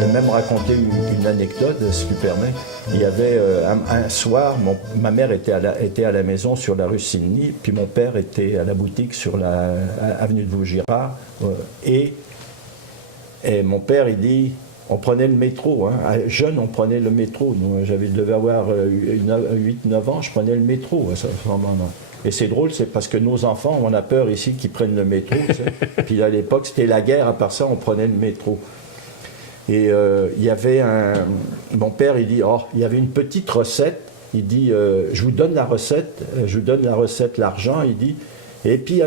Je vais même raconter une anecdote, si tu permets. Il y avait un soir, ma mère était à la maison sur la rue Signy, puis mon père était à la boutique sur l'avenue de Vaugirard. Et mon père, il dit, on prenait le métro. Hein. Jeune, on prenait le métro. Devais avoir 8-9 ans, je prenais le métro à ce moment-là. Et c'est drôle, c'est parce que nos enfants, on a peur ici qu'ils prennent le métro. Tu sais. Puis à l'époque, c'était la guerre, à part ça, on prenait le métro. Et il y avait mon père, il dit, il y avait une petite recette. Il dit, je vous donne la recette, l'argent, il dit. Et puis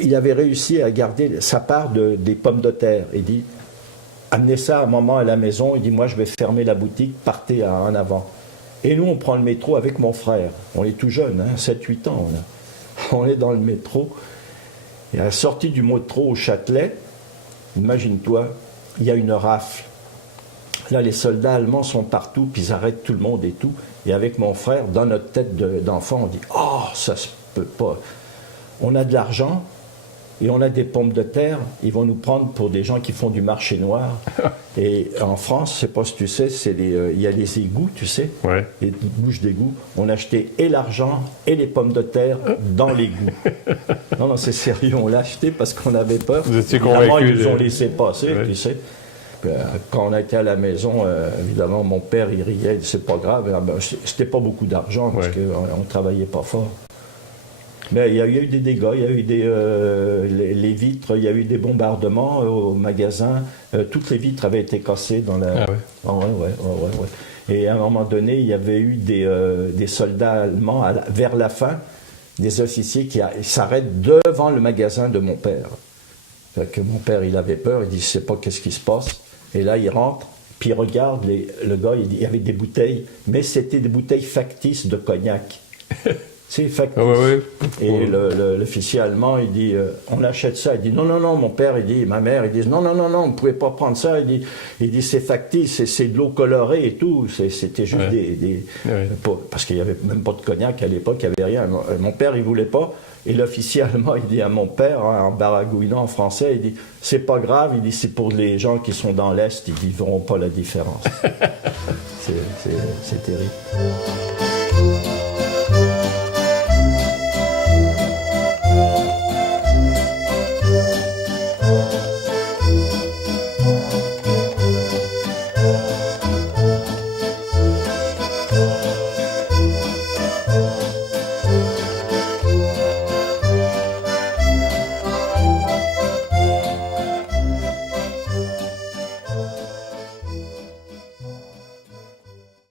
il avait réussi à garder sa part des pommes de terre. Il dit, amenez ça à maman à la maison. Il dit, moi, je vais fermer la boutique, partez en avant. Et nous, on prend le métro avec mon frère. On est tout jeune, hein, 7-8 ans. On est dans le métro. Et à la sortie du métro au Châtelet, imagine-toi, il y a une rafle. Là, les soldats allemands sont partout, puis ils arrêtent tout le monde et tout. Et avec mon frère, dans notre tête d'enfant, on dit « Oh, ça se peut pas. On a de l'argent et on a des pommes de terre. Ils vont nous prendre pour des gens qui font du marché noir. » Et en France, je ne sais pas si tu sais, il y a les égouts, tu sais, ouais. Les bouches d'égout. On achetait et l'argent et les pommes de terre dans l'égout. Non, c'est sérieux, on l'a acheté parce qu'on avait peur. Vous étiez convaincu? Ils nous ont laissé passer, ouais. Tu sais. Quand on était à la maison, évidemment, mon père, il riait, il dit, c'est pas grave. C'était pas beaucoup d'argent parce qu'on travaillait pas fort. Mais il y a eu des dégâts, il y a eu les vitres, il y a eu des bombardements au magasin. Toutes les vitres avaient été cassées dans la... Ah ouais? Ouais. Et à un moment donné, il y avait eu des soldats allemands, vers la fin, des officiers qui s'arrêtent devant le magasin de mon père. Fait que mon père, il avait peur, il dit, je sais pas qu'est-ce qui se passe. Et là, il rentre, puis il regarde, le gars, il y avait des bouteilles, mais c'était des bouteilles factices de cognac. C'est factice. Ouais. Et l'officier allemand, il dit, on achète ça. Il dit, non, mon père, il dit, ma mère, ils disent, non, on ne pouvait pas prendre ça. Il dit, c'est factice, c'est de l'eau colorée et tout. C'était juste parce qu'il n'y avait même pas de cognac à l'époque, il n'y avait rien. Mon père, il ne voulait pas. Et l'officier allemand, il dit à mon père, en baragouinant en français, il dit, c'est pas grave, il dit, c'est pour les gens qui sont dans l'Est, ils ne verront pas la différence. C'est terrible.